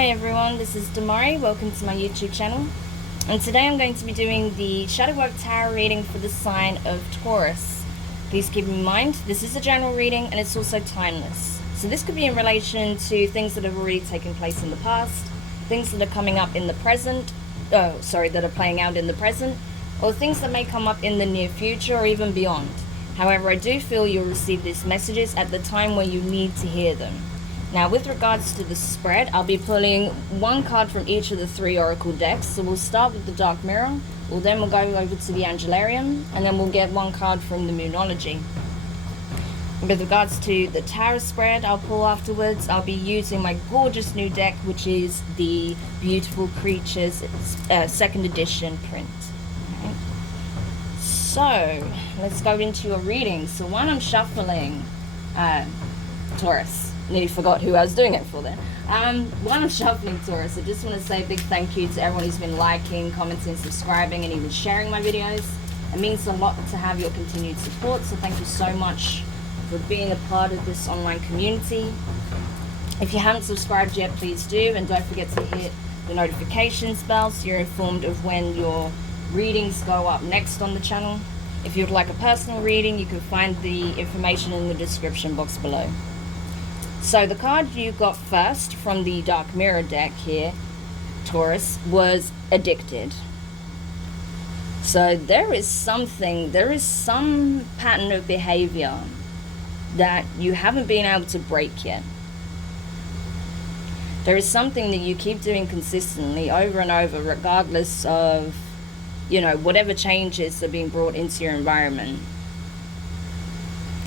Hey everyone, this is Demari. Welcome to my YouTube channel. And today I'm going to be doing the Shadow Work Tarot reading for the sign of Taurus. Please keep in mind, this is a general reading and it's also timeless. So this could be in relation to things that have already taken place in the past, things that are coming up in the present, that are playing out in the present, or things that may come up in the near future or even beyond. However, I do feel you'll receive these messages at the time where you need to hear them. Now, with regards to the spread, I'll be pulling one card from each of the 3 oracle decks. So we'll start with the Dark Mirror, we'll go over to the Angelarium, and then we'll get one card from the Moonology. With regards to the Tarot spread I'll pull afterwards, I'll be using my gorgeous new deck, which is the Beautiful Creatures 2nd edition print. Okay. So, let's go into your reading. So when I'm shuffling Taurus, nearly forgot who I was doing it for then. While I'm shuffling Taurus, I just want to say a big thank you to everyone who's been liking, commenting, subscribing, and even sharing my videos. It means a lot to have your continued support, so thank you so much for being a part of this online community. If you haven't subscribed yet, please do, and don't forget to hit the notifications bell so you're informed of when your readings go up next on the channel. If you'd like a personal reading, you can find the information in the description box below. So the card you got first from the Dark Mirror deck here, Taurus, was Addicted. So there is some pattern of behavior that you haven't been able to break yet. There is something that you keep doing consistently over and over, regardless of, whatever changes are being brought into your environment.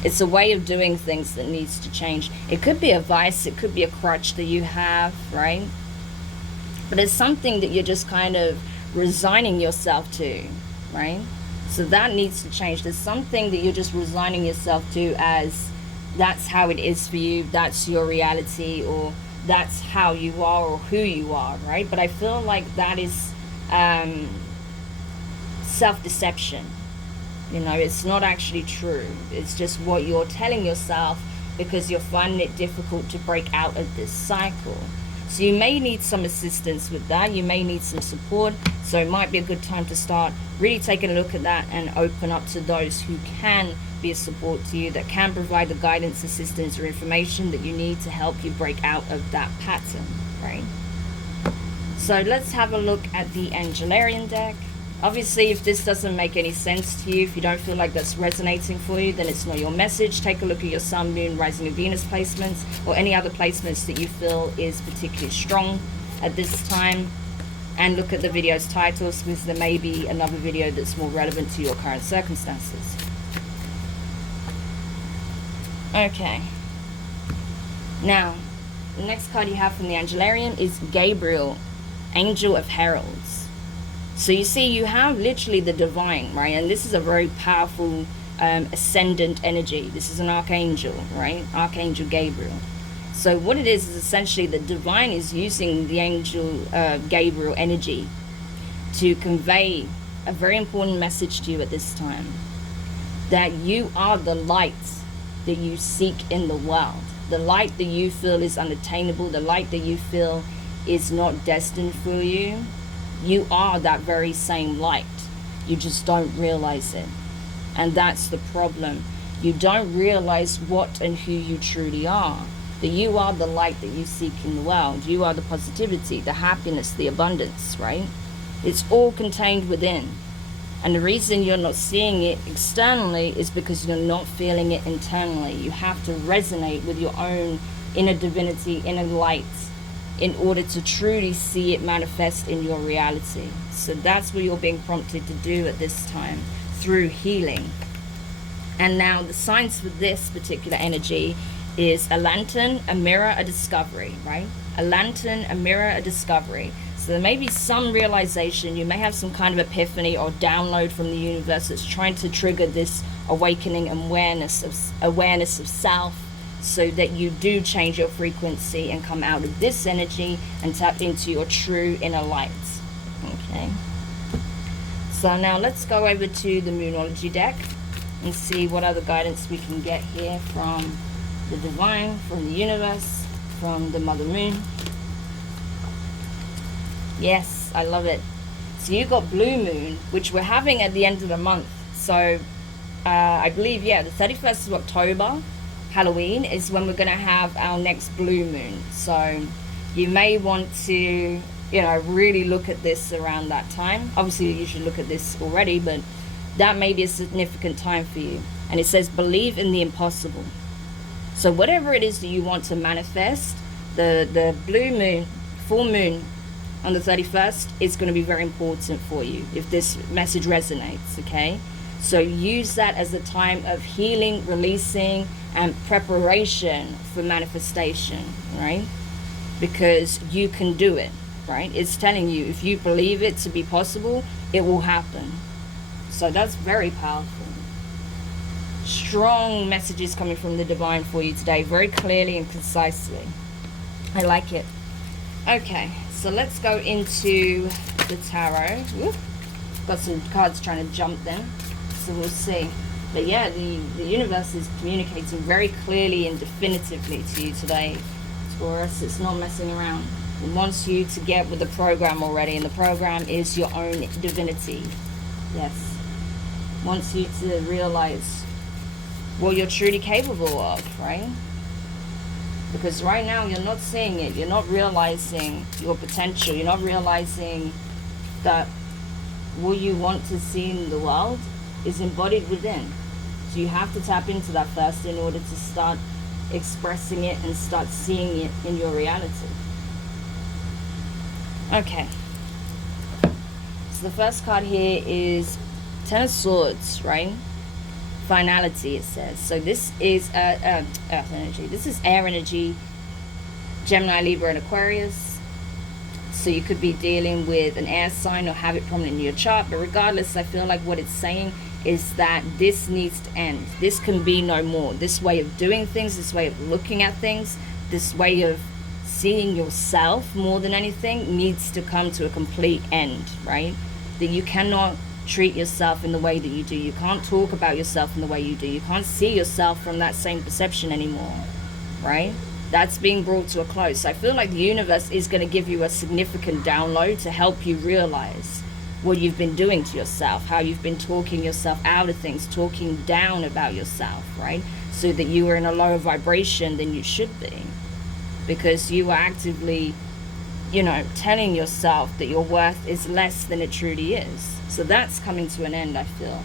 It's a way of doing things that needs to change. It could be a vice, it could be a crutch that you have, right? But it's something that you're just kind of resigning yourself to, right? So that needs to change. There's something that you're just resigning yourself to as that's how it is for you, that's your reality, or that's how you are or who you are, right? But I feel like that is self-deception. It's not actually true. It's just what you're telling yourself because you're finding it difficult to break out of this cycle. So you may need some assistance with that. You may need some support. So it might be a good time to start really taking a look at that and open up to those who can be a support to you, that can provide the guidance, assistance, or information that you need to help you break out of that pattern, right? So let's have a look at the Angelarium deck. Obviously, if this doesn't make any sense to you, if you don't feel like that's resonating for you, then it's not your message. Take a look at your Sun, Moon, Rising, and Venus placements, or any other placements that you feel is particularly strong at this time. And look at the video's titles, because there may be another video that's more relevant to your current circumstances. Okay. Now, the next card you have from the Angelarium is Gabriel, Angel of Heralds. So you see, you have literally the divine, right? And this is a very powerful ascendant energy. This is an archangel, right? Archangel Gabriel. So what it is essentially the divine is using the angel Gabriel energy to convey a very important message to you at this time. That you are the light that you seek in the world. The light that you feel is unattainable. The light that you feel is not destined for you. You are that very same light. You just don't realize it. And that's the problem. You don't realize what and who you truly are. That you are the light that you seek in the world. You are the positivity, the happiness, the abundance, right? It's all contained within. And the reason you're not seeing it externally is because you're not feeling it internally. You have to resonate with your own inner divinity, inner light, in order to truly see it manifest in your reality. So that's what you're being prompted to do at this time, through healing. And now the signs for this particular energy is a lantern, a mirror, a discovery, right? A lantern, a mirror, a discovery. So there may be some realization, you may have some kind of epiphany or download from the universe that's trying to trigger this awakening awareness of self, so that you do change your frequency and come out of this energy and tap into your true inner light. Okay. So now let's go over to the Moonology deck and see what other guidance we can get here from the divine, from the universe, from the Mother Moon. Yes, I love it. So you got blue moon, which we're having at the end of the month. So I believe, yeah, the 31st of October, Halloween, is when we're going to have our next blue moon. So you may want to, you know, really look at this around that time. Obviously, you should look at this already, but that may be a significant time for you. And it says, believe in the impossible. So whatever it is that you want to manifest, the blue moon, full moon on the 31st is going to be very important for you if this message resonates, okay? So use that as a time of healing, releasing, and preparation for manifestation, right? Because you can do it, right? It's telling you, if you believe it to be possible, it will happen. So that's very powerful. Strong messages coming from the divine for you today, very clearly and concisely. I like it. Okay, so let's go into the tarot. Woo. Got some cards trying to jump then, so we'll see. But yeah, the universe is communicating very clearly and definitively to you today, Taurus. It's not messing around. It wants you to get with the program already, and the program is your own divinity. Yes. Wants you to realize what you're truly capable of, right? Because right now you're not seeing it. You're not realizing your potential. You're not realizing that what you want to see in the world is embodied within. So you have to tap into that first in order to start expressing it and start seeing it in your reality. Okay. So the first card here is Ten of Swords, right? Finality, it says. So this is earth energy. This is air energy, Gemini, Libra, and Aquarius. So you could be dealing with an air sign or have it prominent in your chart. But regardless, I feel like what it's saying is that this needs to end. This can be no more. This way of doing things, this way of looking at things, this way of seeing yourself more than anything needs to come to a complete end, right? That you cannot treat yourself in the way that you do. You can't talk about yourself in the way you do. You can't see yourself from that same perception anymore, right? That's being brought to a close. I feel like the universe is going to give you a significant download to help you realize what you've been doing to yourself, how you've been talking yourself out of things, talking down about yourself, right? So that you are in a lower vibration than you should be, because you are actively, you know, telling yourself that your worth is less than it truly is. So that's coming to an end, I feel.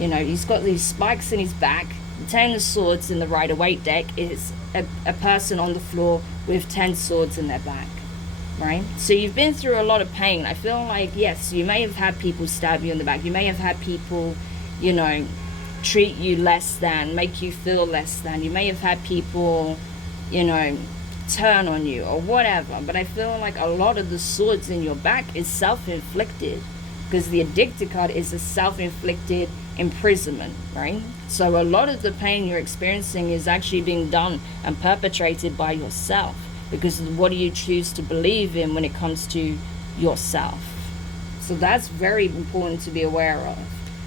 You know, he's got these spikes in his back. The Ten of Swords in the Rider-Waite deck is a person on the floor with 10 swords in their back, right? So you've been through a lot of pain. I feel like, yes, you may have had people stab you in the back. You may have had people, you know, treat you less than, make you feel less than. You may have had people, you know, turn on you or whatever. But I feel like a lot of the swords in your back is self-inflicted, because the addicted card is a self-inflicted imprisonment, right? So a lot of the pain you're experiencing is actually being done and perpetrated by yourself, because what do you choose to believe in when it comes to yourself? So that's very important to be aware of,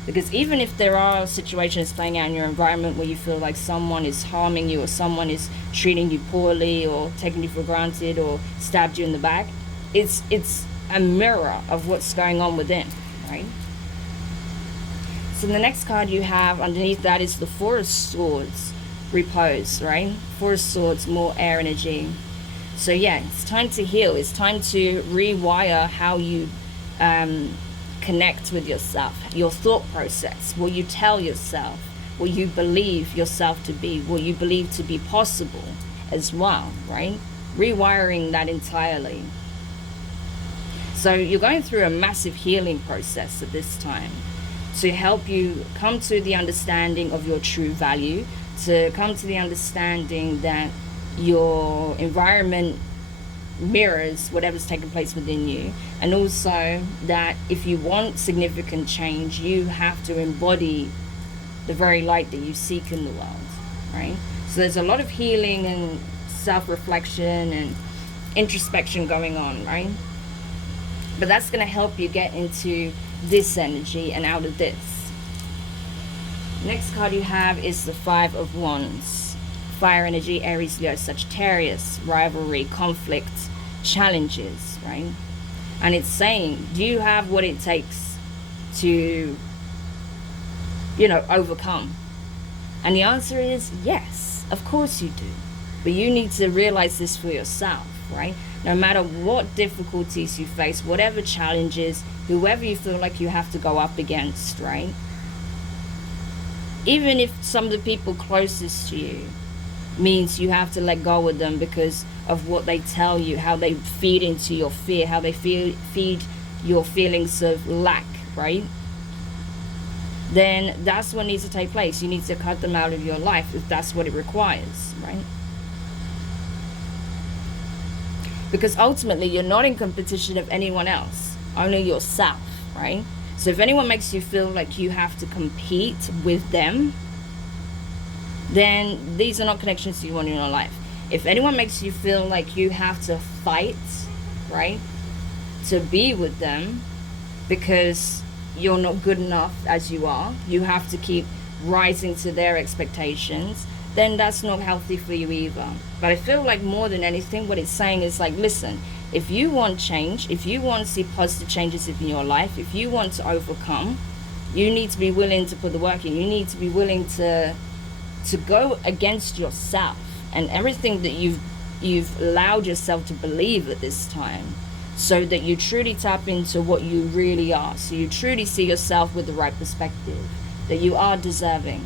because even if there are situations playing out in your environment where you feel like someone is harming you or someone is treating you poorly or taking you for granted or stabbed you in the back, it's a mirror of what's going on within, right? So the next card you have underneath that is the Four of Swords, repose, right? Four of Swords, more air energy. So yeah, it's time to heal. It's time to rewire how you connect with yourself, your thought process, what you tell yourself, what you believe yourself to be, what you believe to be possible as well, right? Rewiring that entirely. So you're going through a massive healing process at this time to help you come to the understanding of your true value, to come to the understanding that your environment mirrors whatever's taking place within you, and also that if you want significant change, you have to embody the very light that you seek in the world, right? So there's a lot of healing and self-reflection and introspection going on, right? But that's going to help you get into this energy and out of this. Next card you have is the Five of Wands. Fire energy, Aries, Leo, Sagittarius, rivalry, conflict, challenges, right? And it's saying, do you have what it takes to, overcome? And the answer is yes, of course you do. But you need to realize this for yourself, right? No matter what difficulties you face, whatever challenges, whoever you feel like you have to go up against, right? Even if some of the people closest to you means you have to let go of them because of what they tell you, how they feed into your fear, how they feed your feelings of lack, right? Then that's what needs to take place. You need to cut them out of your life if that's what it requires, right? Because ultimately, you're not in competition of anyone else, only yourself, right? So if anyone makes you feel like you have to compete with them, then these are not connections you want in your life. If anyone makes you feel like you have to fight, right, to be with them because you're not good enough as you are, you have to keep rising to their expectations, then that's not healthy for you either. But I feel like more than anything, what it's saying is like, listen, if you want change, if you want to see positive changes in your life, if you want to overcome, you need to be willing to put the work in. You need to be willing to go against yourself and everything that you've allowed yourself to believe at this time, so that you truly tap into what you really are. So you truly see yourself with the right perspective, that you are deserving,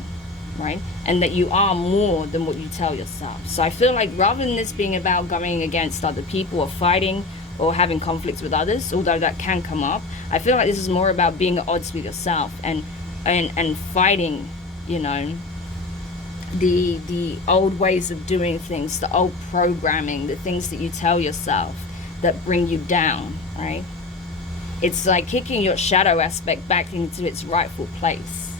right? And that you are more than what you tell yourself. So I feel like rather than this being about going against other people or fighting or having conflicts with others, although that can come up, I feel like this is more about being at odds with yourself and fighting, the old ways of doing things, the old programming, the things that you tell yourself that bring you down, right? It's like kicking your shadow aspect back into its rightful place.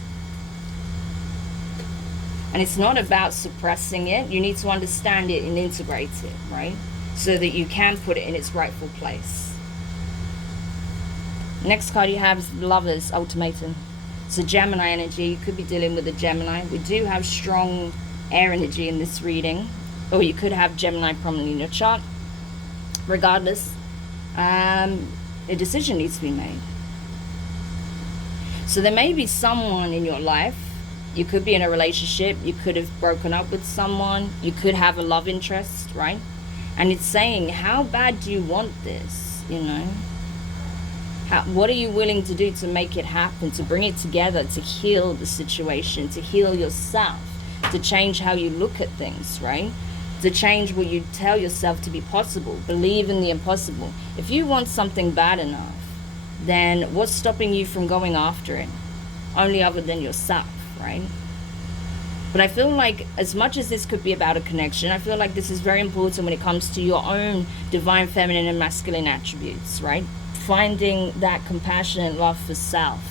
And it's not about suppressing it. You need to understand it and integrate it, right? So that you can put it in its rightful place. Next card you have is Lover's Ultimatum. So Gemini energy, you could be dealing with a Gemini. We do have strong air energy in this reading. Or you could have Gemini prominently in your chart. Regardless, a decision needs to be made. So there may be someone in your life. You could be in a relationship. You could have broken up with someone. You could have a love interest, right? And it's saying, how bad do you want this, what are you willing to do to make it happen, to bring it together, to heal the situation, to heal yourself, to change how you look at things, right? To change what you tell yourself to be possible. Believe in the impossible. If you want something bad enough, then what's stopping you from going after it? Only other than yourself, right? But I feel like as much as this could be about a connection, I feel like this is very important when it comes to your own divine feminine and masculine attributes, right? Finding that compassionate love for self,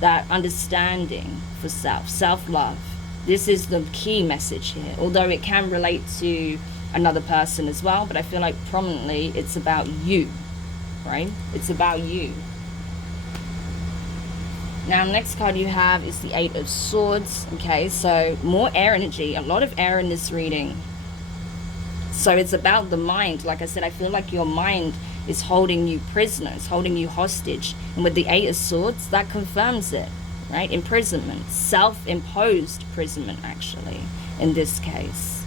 that understanding for self, self-love. This is the key message here, although it can relate to another person as well, but I feel like prominently it's about you, right? It's about you. Now, next card you have is the Eight of Swords, okay? So more air energy, a lot of air in this reading. So it's about the mind. Like I said, I feel like your mind is holding you prisoner, it's holding you hostage. And with the Eight of Swords, that confirms it, right? Imprisonment, self-imposed imprisonment, actually, in this case.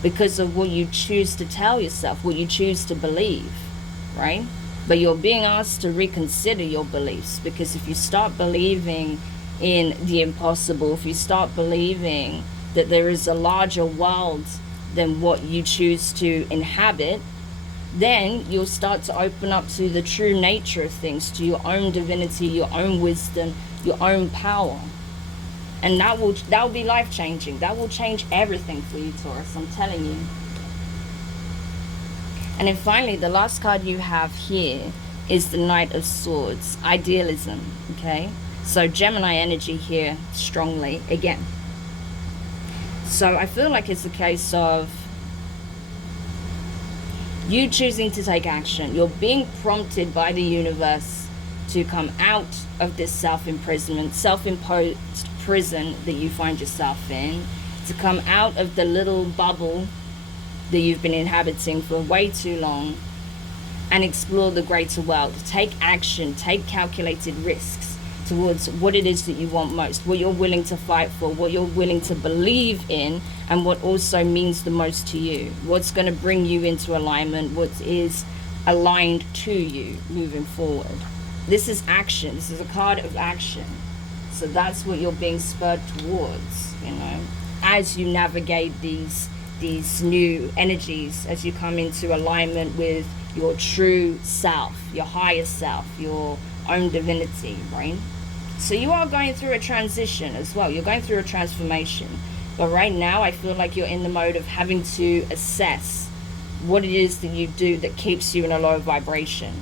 Because of what you choose to tell yourself, what you choose to believe, right? But you're being asked to reconsider your beliefs, because if you start believing in the impossible, if you start believing that there is a larger world than what you choose to inhabit, then you'll start to open up to the true nature of things, to your own divinity, your own wisdom, your own power. And that will be life-changing. That will change everything for you, Taurus, I'm telling you. And then finally, the last card you have here is the Knight of Swords, idealism, okay? So Gemini energy here strongly again. So I feel like it's a case of you choosing to take action. You're being prompted by the universe to come out of this self-imprisonment, self-imposed prison that you find yourself in, to come out of the little bubble that you've been inhabiting for way too long, and explore the greater world. Take action, take calculated risks towards what it is that you want most, what you're willing to fight for, what you're willing to believe in, and what also means the most to you. What's going to bring you into alignment, what is aligned to you moving forward. This is action. This is a card of action. So that's what you're being spurred towards, you know, as you navigate these new energies, as you come into alignment with your true self, your higher self, your own divinity, right? So you are going through a transition as well. You're going through a transformation. But right now, I feel like you're in the mode of having to assess what it is that you do that keeps you in a low vibration.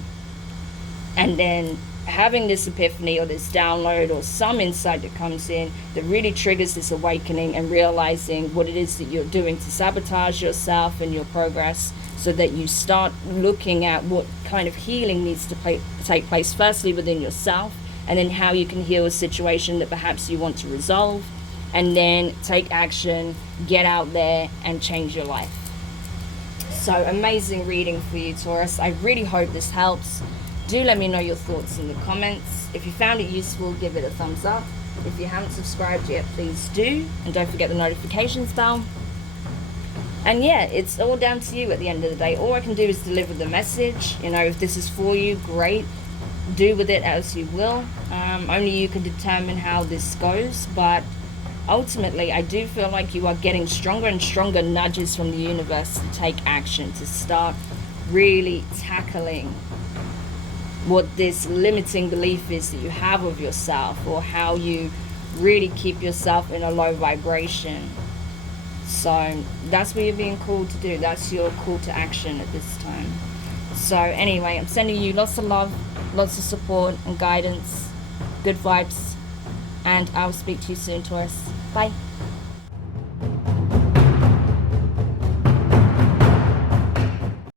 And then having this epiphany or this download or some insight that comes in that really triggers this awakening and realizing what it is that you're doing to sabotage yourself and your progress, so that you start looking at what kind of healing needs to take place, firstly within yourself, and then how you can heal a situation that perhaps you want to resolve, and then take action, get out there and change your life. So amazing reading for you, Taurus. I really hope this helps. Do let me know your thoughts in the comments. If you found it useful, give it a thumbs up. If you haven't subscribed yet, please do. And don't forget the notifications bell. And yeah, it's all down to you at the end of the day. All I can do is deliver the message. You know, if this is for you, great. Do with it as you will. Only you can determine how this goes. But ultimately, I do feel like you are getting stronger and stronger nudges from the universe to take action, to start really tackling what this limiting belief is that you have of yourself, or how you really keep yourself in a low vibration. So that's what you're being called to do. That's your call to action at this time. So anyway, I'm sending you lots of love, lots of support and guidance, good vibes, and I'll speak to you soon, Taurus. Bye.